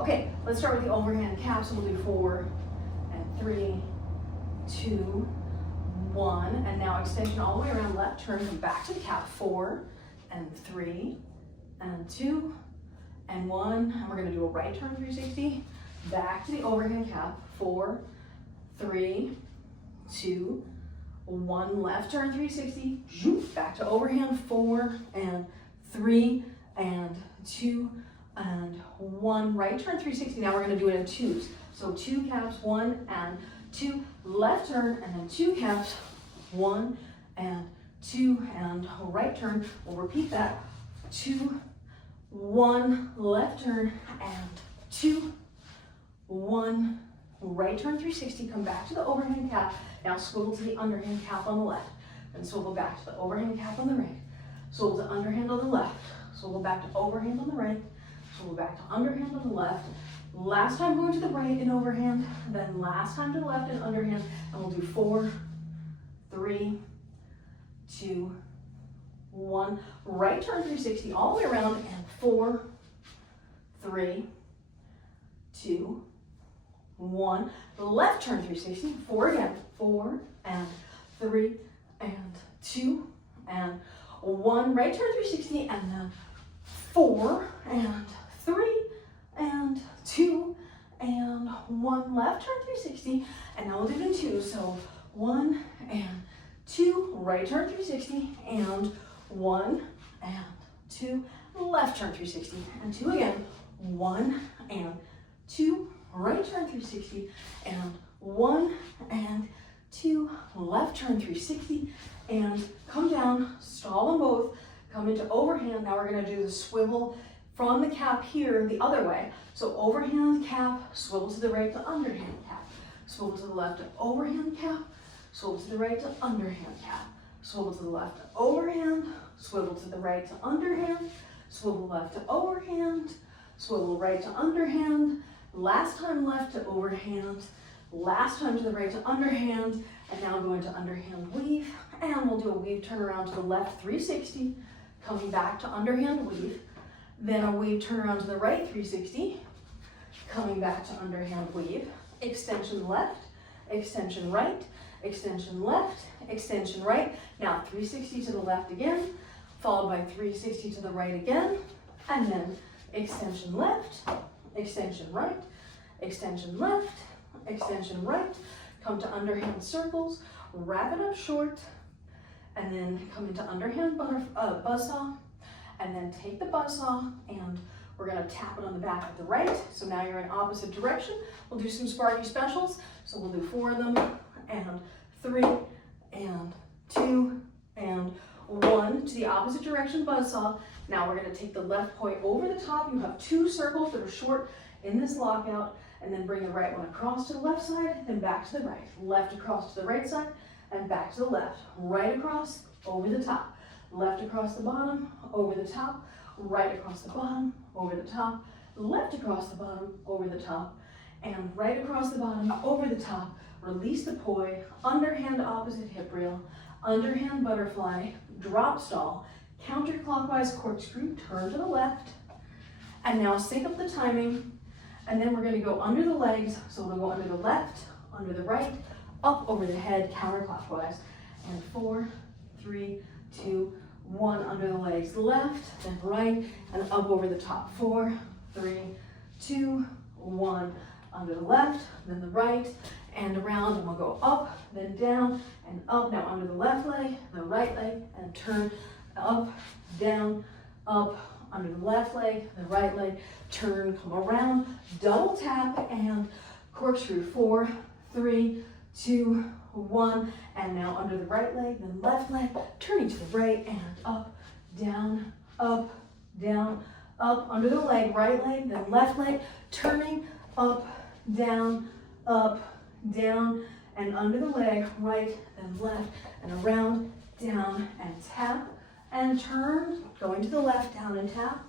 Okay, let's start with the overhand cap. So we'll do 4 and 3, 2, 1, and now extension all the way around, left turn, come back to the cap, 4 and 3 and 2 and 1, and we're going to do a right turn 360, back to the overhand cap, 4, 3, 2, 1, left turn 360, back to overhand, 4 and 3 and 2 and 1, right turn 360. Now we're going to do it in twos. So 2 caps, 1 and 2, left turn, and then 2 caps, 1 and 2, and right turn. We'll repeat that. 2, 1, left turn, and 2, 1, right turn 360. Come back to the overhand cap. Now swivel to the underhand cap on the left, and swivel back to the overhand cap on the right. Swivel to underhand on the left. Swivel back to overhand on the right. Swivel back to underhand on the left. Last time going to the right in overhand, then last time to the left in underhand, and we'll do 4, 3, 2, 1. Right turn 360 all the way around, and 4, 3, 2, 1. Left turn 360, 4 again, 4 and 3 and 2 and 1. Right turn 360, and then 4 and 3 and 2 and 1, left turn 360, and now we'll do it in twos. So 1 and 2, right turn 360, and 1 and 2, left turn 360, and 2 again, 1 and 2, right turn 360, and 1 and 2, left turn 360, and come down, stall them both, come into overhand. Now we're going to do the swivel from the cap here the other way. So overhand cap, swivel to the right to underhand cap, swivel to the left to overhand cap, swivel to the right to underhand cap, swivel to the left to overhand, swivel to the right to underhand, swivel left to overhand, swivel right to underhand, last time left to overhand, last time to the right to underhand, and now going to underhand weave, and we'll do a weave turn around to the left 360, coming back to underhand weave, then a weave turn around to the right 360, coming back to underhand weave, extension left, extension right, extension left, extension right. Now 360 to the left again, followed by 360 to the right again, and then extension left, extension right, extension left, extension right. Come to underhand circles, wrap it up short, and then come into underhand buzzsaw, and then take the buzzsaw, and we're going to tap it on the back of the right. So now you're in opposite direction. We'll do some Sparky specials. So we'll do 4 of them, and 3, and 2, and 1 to the opposite direction buzzsaw. Now we're going to take the left poi over the top. You have 2 circles that are short in this lockout, and then bring the right one across to the left side, then back to the right. Left across to the right side, and back to the left. Right across, over the top. Left across the bottom, over the top. Right across the bottom, over the top. Left across the bottom, over the top. And right across the bottom, over the top. Release the poi, underhand opposite hip rail, underhand butterfly, drop stall, counterclockwise corkscrew, turn to the left, and now sync up the timing, and then we're going to go under the legs. So we'll go under the left, under the right, up over the head, counterclockwise, and 4, 3, 2, 1, under the legs, left, then right, and up over the top, 4, 3, 2, 1, under the left, then the right, and around, and we'll go up, then down, and up. Now under the left leg, the right leg, and turn up, down, up, under the left leg, the right leg, turn, come around, double tap, and corkscrew, 4, 3, 2, 1, and now under the right leg, then left leg, turning to the right, and up, down, up, down, up, under the leg, right leg, then left leg, turning, up, down, and under the leg, right, then left, and around, down, and tap, and turn, going to the left, down and tap,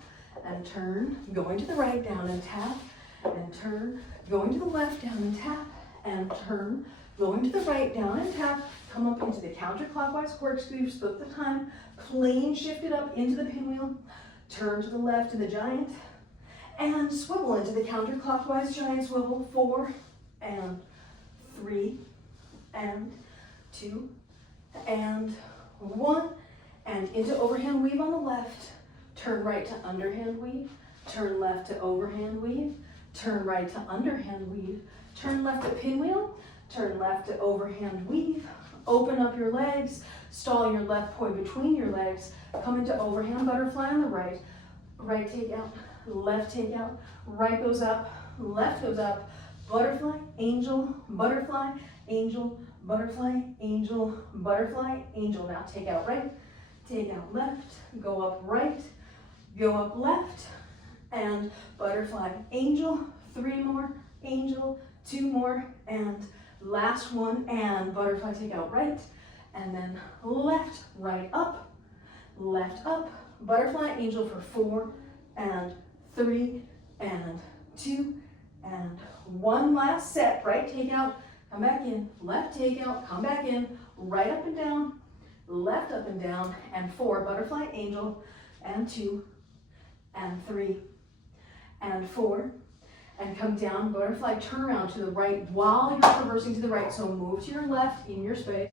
and turn, going to the right, down and tap, and turn, going to the left, down and tap, and turn, going to the right, down and tap, come up into the counterclockwise corkscrew, split the time, plane shift it up into the pinwheel, turn to the left to the giant, and swivel into the counterclockwise giant swivel. 4 and 3 and 2 and 1, and into overhand weave on the left. Turn right to underhand weave. Turn left to overhand weave. Turn right to underhand weave. Turn left to pinwheel. Turn left to overhand weave. Open up your legs. Stall your left poi between your legs. Come into overhand butterfly on the right. Right take out, left take out. Right goes up, left goes up. Butterfly, angel, butterfly, angel, butterfly, angel, butterfly, angel. Now take out right, take out left, go up right, go up left, and butterfly, angel. 3 more, angel, 2 more, and last one, and butterfly, take out right, and then left, right up, butterfly, angel for 4 and 3 and 2 and 1. Last set. Right take out, come back in, left take out, come back in, right up and down, left up and down, and 4, butterfly, angel, and 2 and 3 and 4, and come down, butterfly, turn around to the right while you're reversing to the right. So move to your left in your space.